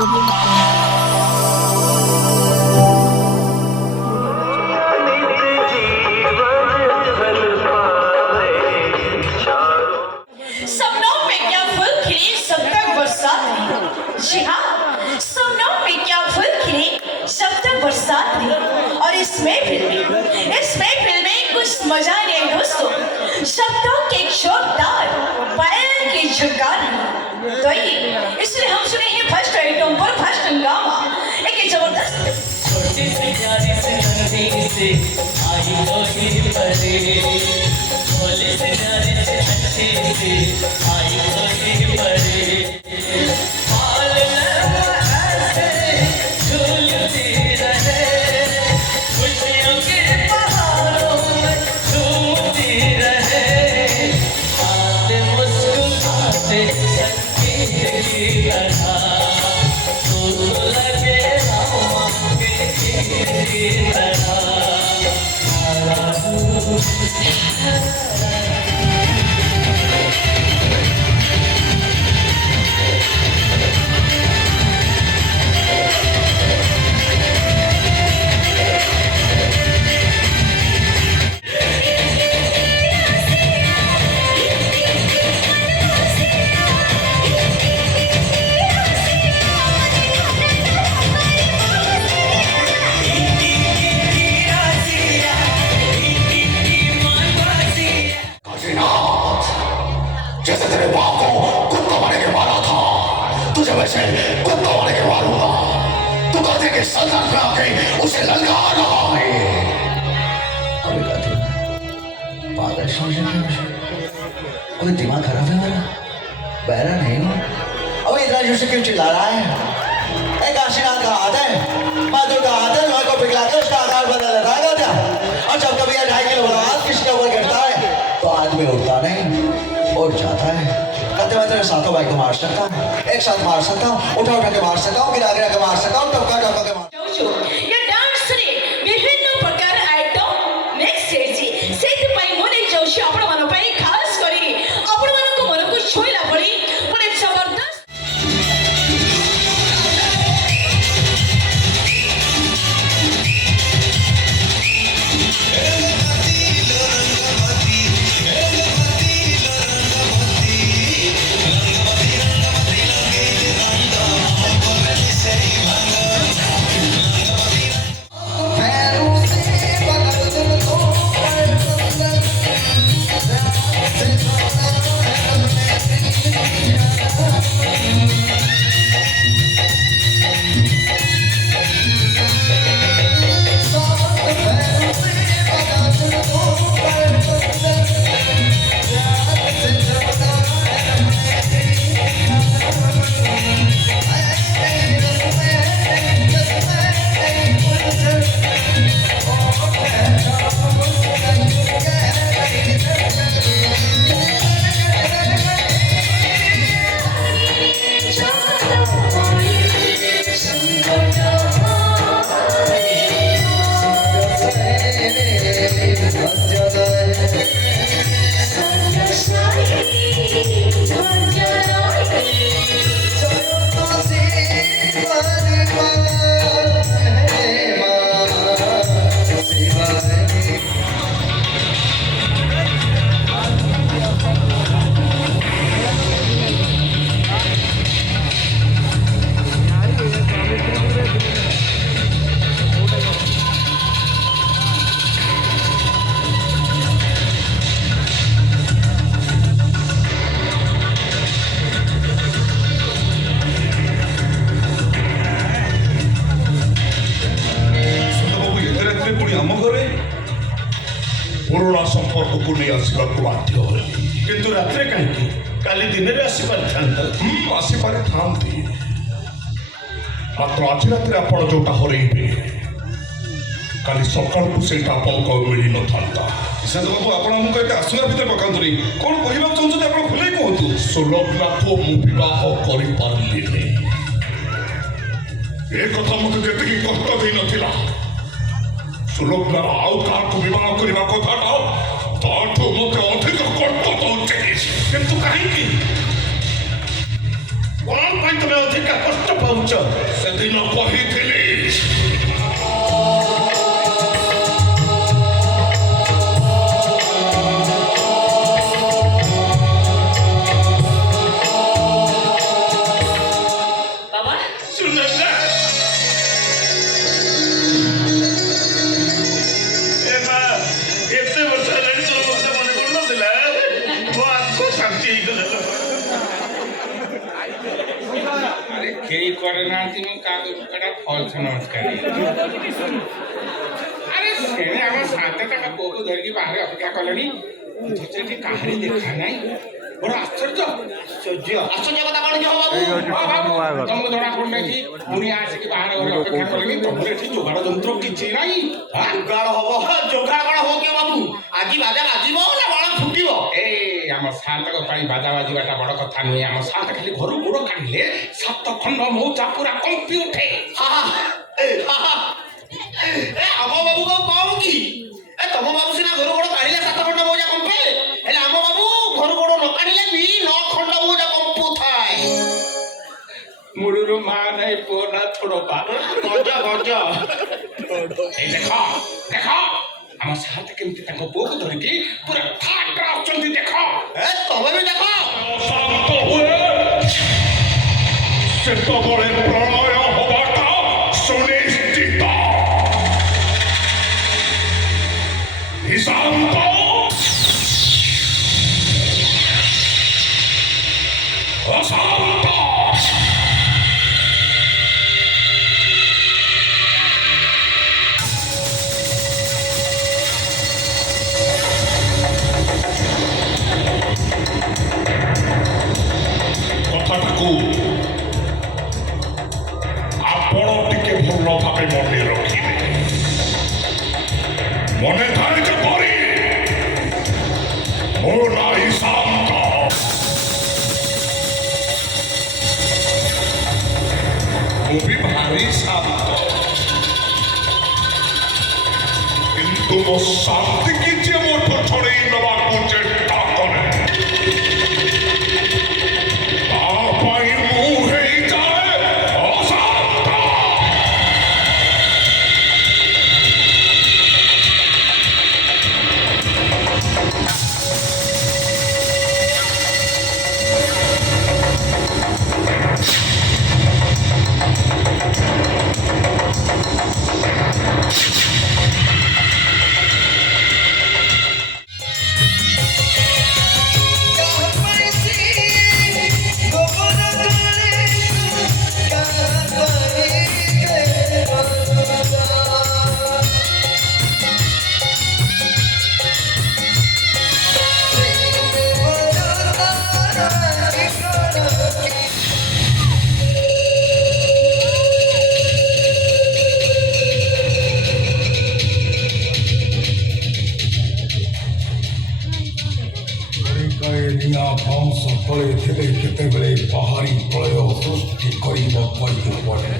सपनों में क्या फूल खिले जब तक बरसात नहीं। जी हाँ, सपनों में क्या फूल खिले जब तक बरसात नहीं। और इस महफिल में कुछ मजा नहीं दोस्तों, शब्दों के जोरदार पायल की झुकार। तो ये इसलिए हम सुने हैं फर्स्ट आइटम पर फर्स्ट हंगामा, एक जबरदस्त छोटी सी प्यारी सी नन्ही सी आई तो ही परे, भोले से प्यारी से अच्छी सी आई तो ही परे। हाल ऐसे झूलती रहे, खुशियों के पहाड़ों में झूमती रहे, आते मुस्कुराते संगीत की तरह तो लगे जैसे तेरे बाप को कुत्ता बने के मारा था, तुझे वैसे कुत्ता बने के मारूंगा। तू कहते कि सल्तनत में आके उसे ललकार रहा है। अबे कहते पागल समझे क्या मुझे? कोई दिमाग खराब है मेरा? बहरा नहीं हूँ। अबे इतना जोर से क्यों चिल्ला रहा है? एक काशीनाथ का हाथ है, माधुर का हाथ है, लोहे को पिघला के उसका आकार बदल देता है क्या? और जब कभी 2.5 किलो वाला हाथ किसी के ऊपर गिरता है तो आदमी उठता नहीं और जाता है। कहते मैं तेरे सातों भाई को मार सकता हूँ, एक साथ मार सकता हूँ, उठा उठा के मार सकता हूँ, गिरा गिरा के मार सकता हूँ, टपका टपका के मार। ये डांस रे विभिन्न प्रकार आइटम नेक्स्ट स्टेज सेति पई मोने जोशी आपण मन पई खास करी आपण मन को मन को छोइला पड़ी पुरे जबरदस्त। पुराना संपर्क को नहीं आसवाक बाध्य होली किंतु रात्रे कहीं काली दिन में आसीपारे था मात्र आज रात आप जोटा हरइबे काली सकाल को से मिल न था निशांत बाबू आप आसुरा भितर पकातुनी कौन कहवाक चाहते आप खुले कहतु सुलग्ना को मुझाह कर मत जी कष्ट दे ना सुलग्नार आउ क्या बह करने कथा मत अधिक कष्ट दौचे किंतु कहीं तुम अधिक कष्ट କହୁଛ? ସେଦିନ କହିଥିଲି ବାବା ସୁନନ୍ଦା ଏ ମା ଏତେ ବର୍ଷ ହେଲାଣି ତୋର କଥା ମନେ ପଡୁନଥିଲା ମୋ ଆତ୍ମ ଶାନ୍ତି ହେଇଗଲା अरे केही करे नांती मु कागज कड़ा फॉल्स नमस्कार अरे सेने हम साथे तक पोको धर की बाहर अपेक्षा कलनी तुझे कहानी देखा नहीं बड़ा आश्चर्य ଆଶ୍ଚର୍ଯ୍ୟ କଥା କଣ ଯିବ ବାବୁ तुमको धरा पड़ने की दुनिया से की बाहर घर अपेक्षा कलनी तुमरे ठीक जुगाड़ यंत्र किछि नहीं ଯୋଗାଡ଼ ହବ ଯୋଗାଡ଼ କଣ ହବ କି ବାବୁ ଆଜି ବାଜା ବାଜିବ ନା ବାଣ ଫୁଟିବ ए हम सात को पाई बाजा बाजीबाटा बड़ कथा नुहे हम सात खाली घर गोड़ काढले सात खंड मौजा पूरा कंपी उठे ଏ ଆମ ବାବୁ କଣ କମ କି ଏ ତମ ବାବୁ ସିନା ଘରୁ ଗୋଡ଼ କାଢିଲେ 7 ଖଣ୍ଡ ମୌଜା କମ୍ପେ ହେଲେ ଆମ ବାବୁ ଘରୁ ଗୋଡ଼ ନ କାଢିଲେ ବି 9 ଖଣ୍ଡ ମୌଜା କମ୍ପୁ ଥାଏ मुड़ुरु मां नहीं पोना थोड़ो पा ଗଜ ଗଜ ए देखो देखो हम साथ केमती ताको बोक धरिकी पूरा ठाकरा आछंती देखो ଏ ତମେ ବି ଦେଖ ଶାନ୍ତ ହୁଏ ସେତେବେଳେ ପ୍ରଳୟ ହବାଟା ସୁନିଶ୍ଚିତ ନିଶାନ୍ତ ଅଶାନ୍ତ କଥାଟାକୁ ଆପଣ ଟିକେ ଭଲ ଭାବେ ମନେ ରଖିବେ ମନେ ଥାଏ ଯେପରି ମୋ ନାଁ ଶାନ୍ତ ମୁଁ ବି ଭାରି ଶାନ୍ତ କିନ୍ତୁ ମୋ ଶାନ୍ତିକି ଯିଏ ମୋଠୁ ଛଡ଼େଇ ନେବାକୁ ଚେଷ୍ଟା କରେ ତା ପାଇଁ ମୁଁ ହେଇଯାଏ ଅଶାନ୍ତ ବାଉଁଶ ତଳେ ଥିଲେ କେତେବେଳେ ବାହାରି ପ୍ରଳୟ ସୃଷ୍ଟି କରିବ କହିହେବନି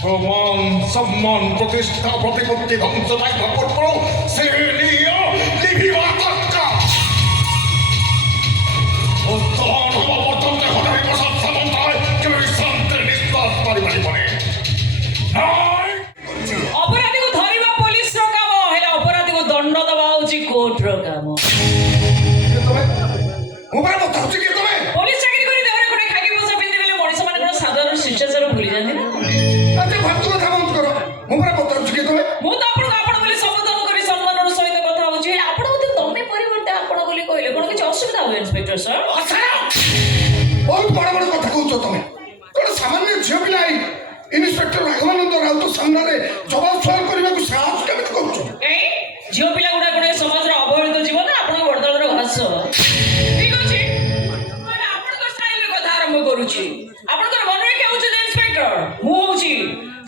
ପ୍ରମାଣ ସମ୍ମାନ ପ୍ରତିଷ୍ଠା ପ୍ରତିପତ୍ତି ଧ୍ୱଂସ ପାଇବା ପୂର୍ବରୁ ସେ ନିଅ ଲିଭିବା ଦରକାର ବର୍ତ୍ତମାନ ହବ ପର୍ଯ୍ୟନ୍ତ ହଠାତ୍ ପ୍ରସାଦ ସାମନ୍ତରାୟ କେବେ ବି ଶାନ୍ତିରେ ନିଶ୍ୱାସ କରିପାରିବନି ଅପରାଧୀକୁ ଧରିବା ପୋଲିସର କାମ ହେଲେ ଅପରାଧୀକୁ ଦଣ୍ଡ ଦେବା ହେଉଛି କୋର୍ଟର କାମ ପୋଲିସ ଚାକିରି କରି ଦେହରେ ଗୋଟେ ଖାକି ପୋଷା ପିନ୍ଧିଲେ ମଣିଷ ମାନେ କଣ ସାଧାରଣ ଶିଷ୍ଟାଚାର ଭୁଲି ଯାଆନ୍ତି ନା ମୁଁ ତ ଆପଣଙ୍କୁ ଆପଣ ବୋଲି ସମ୍ବୋଧନ କରି ସମ୍ମାନର ସହିତ କଥା ହଉଛି ଆପଣ ମୋତେ ତମେ ପରିବର୍ତ୍ତେ ଆପଣ ବୋଲି କହିଲେ କଣ କିଛି ଅସୁବିଧା ହୁଏ ଇନ୍ସପେକ୍ଟର ସାର୍ ବହୁତ ବଡ଼ ବଡ଼ କଥା କହୁଛ ତମେ ଗୋଟେ ସାମାନ୍ୟ ଝିଅ ପିଲା ଇନ୍ସପେକ୍ଟର ରାଘବାନନ୍ଦ ରାଉତ ସାମ୍ନାରେ ଜବାବ ସୁଆଲ କରିବାକୁ ସାହସ କେମିତି କରୁଛ ଝିଅ ପିଲା ଗୁଡା ଗୁଡେ ସମାଜର ଅବହେଳିତ ଜୀବନ ଆପଣଙ୍କ ବଦଳରେ ଘାସ ଠିକ ଅଛି ଆପଣଙ୍କ ଷ୍ଟାଇଲରେ କଥା ଆରମ୍ଭ କରୁଛି ଆପଣଙ୍କର ମନେ ରଖିବା ଉଚିତ ଇନ୍ସପେକ୍ଟର ମୁଁ ହଉଛି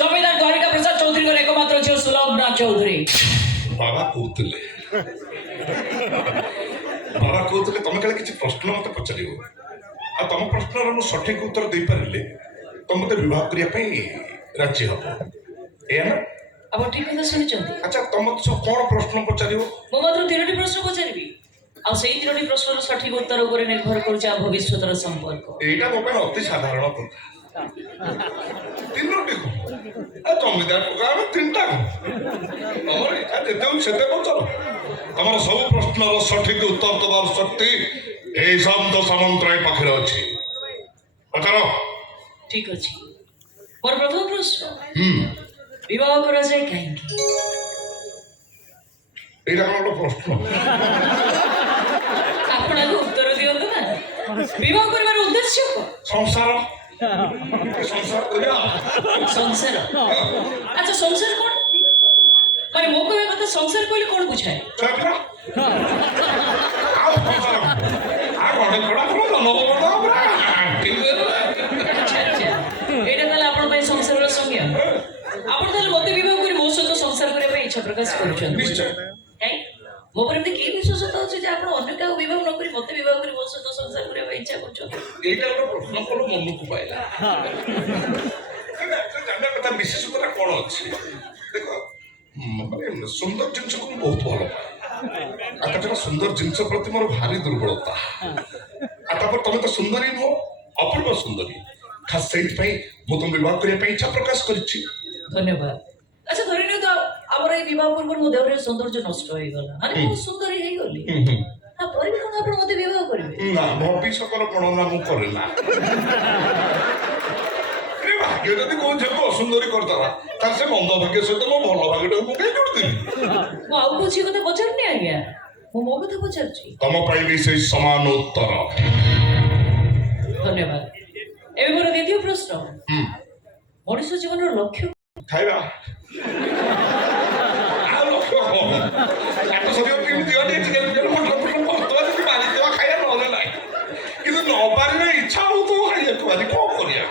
ଜମିଦାର ଦ୍ୱାରିକା ପ୍ରସାଦ ଚୌଧୁରୀଙ୍କର ଏକମାତ୍ର ଝିଅ ସୁଲଗ୍ନା ଚୌଧୁରୀ ବାବା କହୁଥିଲେ ତମେ କାଳେ କିଛି ପ୍ରଶ୍ନ ମତେ ପଚାରିବ ଆଉ ତମ ପ୍ରଶ୍ନର ମୁଁ ସଠିକ ଉତ୍ତର ଦେଇପାରିଲେ ତମେ ମତେ ବିବାହ କରିବା ପାଇଁ ରାଜି ହବ ଏଇଆ ନା ଆପଣ ଠିକ କଥା ଶୁଣିଛନ୍ତି ଆଚ୍ଛା ତମେ ସବୁ କଣ ପ୍ରଶ୍ନ ପଚାରିବ ମୁଁ ମାତ୍ର 3ଟି ପ୍ରଶ୍ନ ପଚାରିବି ଆଉ ସେଇ ତିନୋଟି ପ୍ରଶ୍ନର ସଠିକ ଉତ୍ତର ଉପରେ ନିର୍ଭର କରୁଛି ଆମ ଭବିଷ୍ୟତର ସମ୍ପର୍କ। ଏଇଟା ମୋ ପାଇଁ ଅତି ସାଧାରଣ କଥା। ତିନୋଟି ଜମିଦାର ଟଙ୍କା ଆମେ ତିନିଟା ତମର ଇଚ୍ଛା ଯେତେ ହଉ ସେତେ ପଚାର। ତମର ସବୁ ପ୍ରଶ୍ନର ସଠିକ ଉତ୍ତର ଦେବାର ଶକ୍ତି ଏଇ ଶବ୍ଦ ସାମନ୍ତରାୟ ପାଖରେ ଅଛି। ପଚାର। ଠିକ ଅଛି, ମୋର ପ୍ରଥମ ପ୍ରଶ୍ନ, ବିବାହ କରାଯାଏ କାହିଁକି? ଏଇଟା କଣ ଗୋଟେ ପ୍ରଶ୍ନ? ଆପଣ ଆଗ ଉତ୍ତର ଦିଅନ୍ତୁ ନା। ବିବାହ କରିବାର ଉଦ୍ଦେଶ୍ୟ କଣ? ସଂସାର। ସଂସାର କରିବା। ସଂସାର। ଆଚ୍ଛା, ସଂସାର କଣ? ମାନେ ମୋ କହିବା କଥା ସଂସାର କହିଲେ କଣ ବୁଝାଏ? ଛୁଆ ପିଲା। ଆଉ ସଂସାର ଆଉ ଗଣେ ଖଡ଼ା କଣ ଜନବନ ଆଚ୍ଛା, ଏଇଟା ତାହେଲେ ଆପଣ ପାଇଁ ସଂସାରର ସଂଜ୍ଞା। ଆପଣ ତାହେଲେ ମତେ ବିବାହ କରି ମୋ ସହିତ ସଂସାର କରିବା ପାଇଁ ଇଚ୍ଛା ପ୍ରକାଶ କରୁଛନ୍ତି। ନିଶ୍ଚୟ। କାଇଁ ମୋ ଉପରେ ଏମିତି କି ବିଶ୍ୱାସତା ଅଛି ଯେ ଆପଣ ଅନ୍ୟ କାହାକୁ ବିବାହ ନ କରି ମତେ ବିବାହ କରି ମୋ ସହିତ ସଂସାର କରିବା ପାଇଁ ଇଚ୍ଛା କରୁଛନ୍ତି? ଏଇଟା ଗୋଟେ ପ୍ରଶ୍ନ କଣ ମନକୁ ପାଇଲା। ଜାଣିବା କଥା ବିଶେଷତା କଣ ଅଛି? ଦେଖ, ମାନେ ସୁନ୍ଦର ଜିନିଷକୁ ମୁଁ ବହୁତ ଭଲ ପାଏ। ଆଉ ତାଛଡ଼ା ସୁନ୍ଦର ଜିନିଷ ପ୍ରତି ମୋର ଭାରି ଦୁର୍ବଳତା। ଆଉ ତାପରେ ତମେ ତ ସୁନ୍ଦରୀ ନୁହଁ, ଅପୂର୍ବ ସୁନ୍ଦରୀ। ଖାସ୍ ସେଇଥିପାଇଁ ମୁଁ ତମ ବିବାହ କରିବା ପାଇଁ ଇଚ୍ଛା ପ୍ରକାଶ କରିଛି। ଧନ୍ୟବାଦ। ଆଚ୍ଛା, ଧରି ନିଅନ୍ତୁ ଆମର ଏଇ ବିବାହ ପୂର୍ବରୁ ମୋ ଦେହରେ ସୌନ୍ଦର୍ଯ୍ୟ ନଷ୍ଟ ହେଇଗଲା, ମାନେ ମୁଁ ସୁନ୍ଦରୀ ହେଇଗଲି, ତାପରେ ବି କଣ ଆପଣ ମତେ ବିବାହ କରିବେ? ନା, ଭବିଷ୍ୟତର ଗଣନା ମୁଁ କରେ ନା। ଭାଗ୍ୟ ଯଦି କୋଉ ଝିଅକୁ ଅସୁନ୍ଦରୀ କରିଦେଲା, ତାହେଲେ ସେ ମନ୍ଦ ଭାଗ୍ୟ ସହିତ ମୋ ଭଲ ଭାଗ୍ୟଟାକୁ ମୁଁ କାହିଁ କରିଦେବି? ମୁଁ ଆଉ କୋଉ ଝିଅ କଥା ପଚାରୁନି ଆଜ୍ଞା, ମୁଁ ମୋ କଥା ପଚାରୁଛି। ତମ ପାଇଁ ବି ସେଇ ସମାନ ଉତ୍ତର। ଧନ୍ୟବାଦ। ଏବେ ମୋର ଦ୍ୱିତୀୟ ପ୍ରଶ୍ନ, ମଣିଷ ଜୀବନର ଲକ୍ଷ୍ୟ ଖାଇବା। ଆଉ ଲକ୍ଷ୍ୟ କଣ? ତାକୁ ସରିବ କେମିତି ଦିଅ ଟିକେ ଚିକେନ ଫିକେନ ମଟନ ଫଟନ କରିଦେବା, ଯଦି ମାରିଦେବା ଖାଇବା, ନହେଲେ ନାହିଁ। କିନ୍ତୁ ନ ପାରିଲେ ଇଚ୍ଛା ହଉଥିବ ଖାଇବାକୁ, ଆଜି କଣ କରିବା?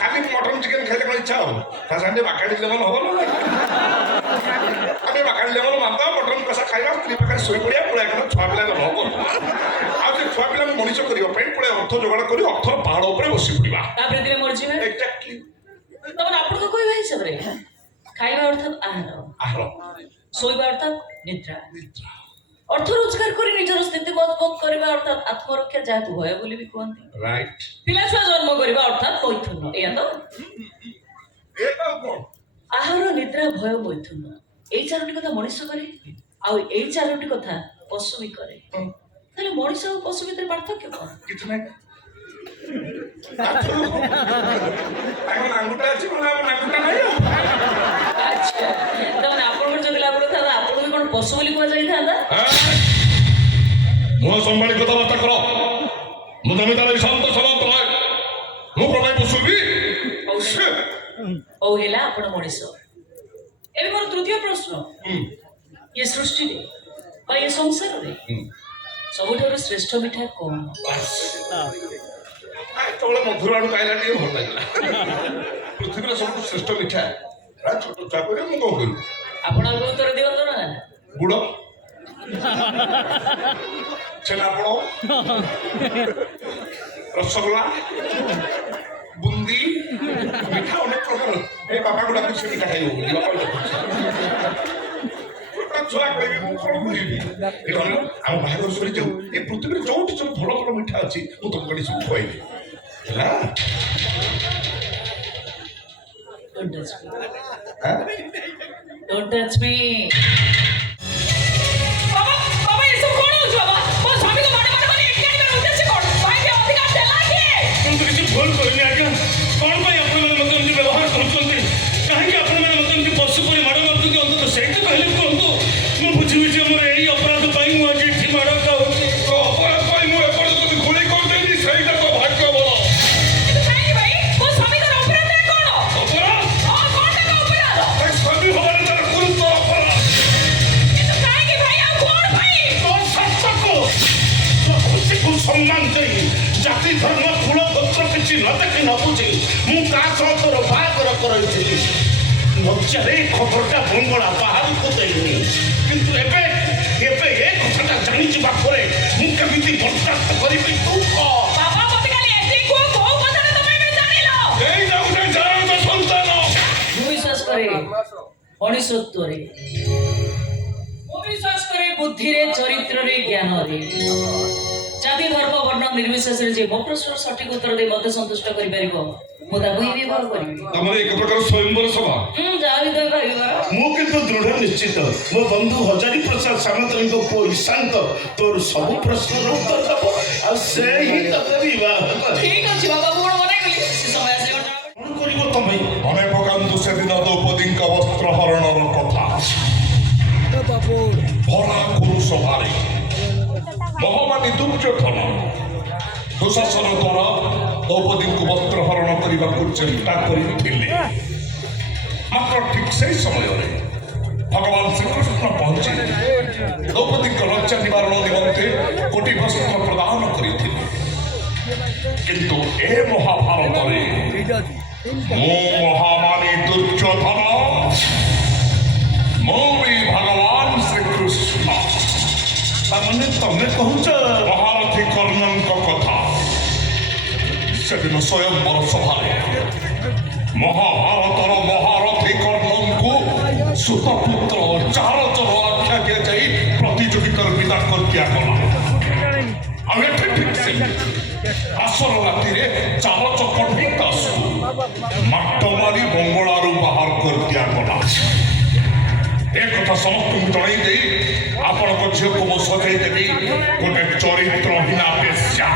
ଖାଲି ମଟନ ଚିକେନ ଖାଇଲେ କଣ ଇଚ୍ଛା ହବ? ତା ସାଙ୍ଗେ ବାକାଡି ଲେମନ ହବ ନା ନାହିଁ? ଆମେ ବାକାଡି ଲେମନ ମାରିଦେବା, ମଟନ କଷା ଖାଇବା, ସ୍ତ୍ରୀ ପାଖରେ ଶୋଇ ପଡ଼ିବା, ପୁରା ଏକ ଛୁଆ ପିଲା ଜନ୍ମ କରିବା। ଆଉ ସେ ଛୁଆ ପିଲାଙ୍କୁ ମଣିଷ କରିବା ପାଇଁ ପୁରା ଅର୍ଥ ଯୋଗାଡ଼ କରି ଅର୍ଥର ପାହାଡ଼ ଉପରେ ବସି ପଡ଼ିବା। ତାପରେ ଦିନେ ମରିଯିବେ। ଏକ୍ଜାକ୍ଟଲି। ତାମାନେ ଆପଣଙ୍କ କହିବା ହିସାବରେ ଖାଇବା ଅର୍ଥାତ୍ ଆହାର, ଶୋଇବା ଅର୍ଥାତ୍ ନିଦ୍ରା, ଅର୍ଥ ରୋଜଗାର କରି ନିଜର ସ୍ଥିତିକୁ ମଜବୁତ କରିବା ଅର୍ଥାତ୍ ଆତ୍ମରକ୍ଷା, ଯାହାକୁ ଭୟ ବୋଲି ବି କୁହନ୍ତି। ରାଇଟ୍। ପିଲାଛୁଆ ଜନ୍ମ କରିବା ଅର୍ଥାତ୍ ମୈଥୁନ, ଏଇଆ ତ? ଆହାର, ନିଦ୍ରା, ଭୟ, ମୈଥୁନ, ଏଇ ଚାରୋଟି କଥା ମଣିଷ କରେ, ଆଉ ଏଇ ଚାରୋଟି କଥା ପଶୁ ବି କରେ। ତାହେଲେ ମଣିଷ ଆଉ ପଶୁ ଭିତରେ ପାର୍ଥକ୍ୟ କଣ? କିଛି ନାହିଁ। ନାଙ୍ଗୁଟା ଅଛି, ନାଙ୍ଗୁଟା ନାହିଁ। ଆଚ୍ଛା, ତାମାନେ ଆପଣଙ୍କର ଯଦି ଲାଗୁଥିଲା ଆପଣଙ୍କୁ ବି କଣ ପଶୁ ବୋଲି କୁହାଯାଇଥାନ୍ତା? ମୁହଁ ସମ୍ଭାଳି କଥାବାର୍ତ୍ତା କର। ମୁଁ ଜମିଦାର ଶାନ୍ତ ସମାପ୍ତ ନୁହେଁ। ମୁଁ କଣ ପାଇଁ ପଶୁବି? ହଉ ହେଲା, ଆପଣ ମଣିଷ। ଏବେ ମୋର ତୃତୀୟ ପ୍ରଶ୍ନ, ଏ ସୃଷ୍ଟିରେ ବା ଏ ସଂସାରରେ ସବୁଠାରୁ ଶ୍ରେଷ୍ଠ ମିଠା କଣ? ଯେତେବେଳେ ମଧୁର ଆଡୁ ଖାଇଲା ଟିକେ ଭଲ ଲାଗିଲା। ପୃଥିବୀର ସବୁଠୁ ଶ୍ରେଷ୍ଠ ମିଠା ଛୋଟ ଛୁଆ କହିଲେ ମୁଁ କଣ କରିବି? ଆପଣ ଆଗ ଉତ୍ତର ଦିଅନ୍ତୁ ନା। ଗୁଡ, ଛେନାପୋଡ଼, ରସଗୋଲା, ବୁନ୍ଦି, ମିଠା ଅନେକ ପ୍ରକାର। ଏ ବାପାକୁ ଡାକୁଛି ସେ ମିଠା ଖାଇବ ବୋଲି, ବାପାକୁ ଡାକୁଛି। ଛୁଆ କହିବି ମୁଁ କଣ କହିବି? ଆମ ବାହାଘର ସରିଯାଉ, ଏ ପୃଥିବୀରେ ଯୋଉଠି ସବୁ ଭଲ ଭଲ ମିଠା ଅଛି ମୁଁ ତମ କାଲି ସବୁ ଖୁଆଇବି, ହେଲା? Don't touch me. Don't touch me. बाबा, बाबा ये सब कौन हो बाबा? वो स्वामी को मारे मारे मारे क्या कर उद्देश्य कौन? भाई के अधिकार देला के? तुम तो किसी भूल करिनी आज्ञा। कौन भाई अपन मन मत एमती व्यवहार करूछंती? काहे कि अपन मन मत एमती पशु परि मार मारतु कि अंत तो सेठ कहले कोंतु मु बुझिबि जे मोर एई अपराध पाई मु आज एठी मार खाउची। अपराध पाई मु एपड़ तो गुली कर देली, ସେଇଟା ତ ଭାଗ୍ୟ ଭଲ। କିନ୍ତୁ କାହିଁକି ଭାଇ? ମୋ ସ୍ୱାମୀଙ୍କର ଅପରାଧ କଣ? ଅପରାଧ? ହଁ, କଣ ତାଙ୍କ ଅପରାଧ? ସ୍ୱାମୀ ହବାରେ ତାର ଗୁରୁତ୍ୱ ଅପରାଧ। କିନ୍ତୁ କାହିଁକି ଭାଇ? ଆଉ କଣ ପାଇଁ? तो सत्सको तो खुशी को सम्मान देई जाति धर्म कुल गोत्र किछि न देखि न बुझी मु का सतर बागर करैछि। लज्जारे खबरटा बंगला बाहर को देइनी, किंतु एबे एबे ए कथाटा जानि जिबा परे मु केमिति बर्दाश्त करिबि तू कह। बाबा मते खाली एति को कथाटा तमे भी जानिलो। এই যে উঠে যাও তো সন্তান। ମୁଁ ବିଶ୍ୱାସ କରେ ମଣିଷତ୍ୱରେ, ମୁଁ ବିଶ୍ୱାସ କରେ ରେ ବୁଦ୍ଧିରେ ଚରିତ୍ରରେ ଜ୍ଞାନରେ ଜାତି ଧର୍ମ ବର୍ଣ୍ଣ ନିର୍ବିଶେଷରେ ଯେ ମୋ ପ୍ରଶ୍ନର ସଠିକ ଉତ୍ତର ଦେଇ ମୋତେ ସନ୍ତୁଷ୍ଟ କରିପାରିବ ମୁଁ ତାକୁ ହିଁ ବିବାହ କରିବି। ତମର ଏକ ପ୍ରକାର ସ୍ୱୟଂବର ସଭା। ଯାହା ବି ତମେ ଭାବିବା। ମୁଁ କିନ୍ତୁ ଦୃଢ ନିଶ୍ଚିତ ମୋ ବନ୍ଧୁ ହଜାରୀ ପ୍ରସାଦ ସାମନ୍ତଙ୍କ ପୁଅ ଇଶାନ୍ତ ତୋର ସବୁ ପ୍ରଶ୍ନର ଉତ୍ତର ଦେବ ଆଉ ସେ ହିଁ ତତେ ବିବାହ କରିବ। ଠିକ ଅଛି ବାବା ମୁଁ ମନେ କଲି ସେ ସମୟ ଆସିଲେ କଣ କରିବ ତମେ? ମନେ ପକାନ୍ତୁ ସେଦିନ ଦ୍ରୌପଦୀଙ୍କ ବସ୍ତ୍ର ହରଣର କଥା। ଭରା କୁରୁ ସଭାରେ ମହାମାନୀ ଦୁର୍ଯ୍ୟୋଧନ ଦୁଶାସନ ଦ୍ୱାରା ଦ୍ରୌପଦୀଙ୍କୁ ବସ୍ତ୍ର ହରଣ କରିବାକୁ ଚେଷ୍ଟା କରିଥିଲେ। ମାତ୍ର ଠିକ ସେହି ସମୟରେ ଭଗବାନ ଶ୍ରୀକୃଷ୍ଣ ପହଞ୍ଚି ଦ୍ରୌପଦୀଙ୍କ ଲଜ୍ଜା ନିବାରଣ ନିମନ୍ତେ କୋଟି ବସ୍ତ୍ର ପ୍ରଦାନ କରିଥିଲେ। କିନ୍ତୁ ଏ ମହାଭାରତରେ ମୁଁ ମହାମାନୀ ଦୁର୍ଯ୍ୟୋଧନ ମୁଁ ବି ଭଗବାନ ଶ୍ରୀକୃଷ୍ଣ। ତାମାନେ ତମେ କହୁଛ ମହାରଥୀ କର୍ଣ୍ଣଙ୍କ କଥା। ସେଦିନ ସ୍ୱୟଂବର ସଭାରେ ମହାଭାରତର ମହାରଥୀ କର୍ଣ୍ଣଙ୍କୁ ସୁତପୁତ୍ର ଚାରଚର ଆଖ୍ୟା ଦିଆଯାଇ ପ୍ରତିଯୋଗିତାର ବିତର୍କ ଦିଆଗଲା। ଆଉ ଏଠି ଠିକ ସେମିତି ଆସର ରାତିରେ ଚାରଚ କଠିନ ଦାସକୁ ମାଟ ମାରି ବଙ୍ଗଳାରୁ ବାହାର କରି ଦିଆଗଲା। ଏ କଥା ସମସ୍ତଙ୍କୁ ଜଣାଇ ଦେଇ ଆପଣଙ୍କ ଝିଅକୁ ମୁଁ ସଜାଇ ଦେବି ଗୋଟେ ଚରିତ୍ରହୀନା ବେଶ୍ୟା।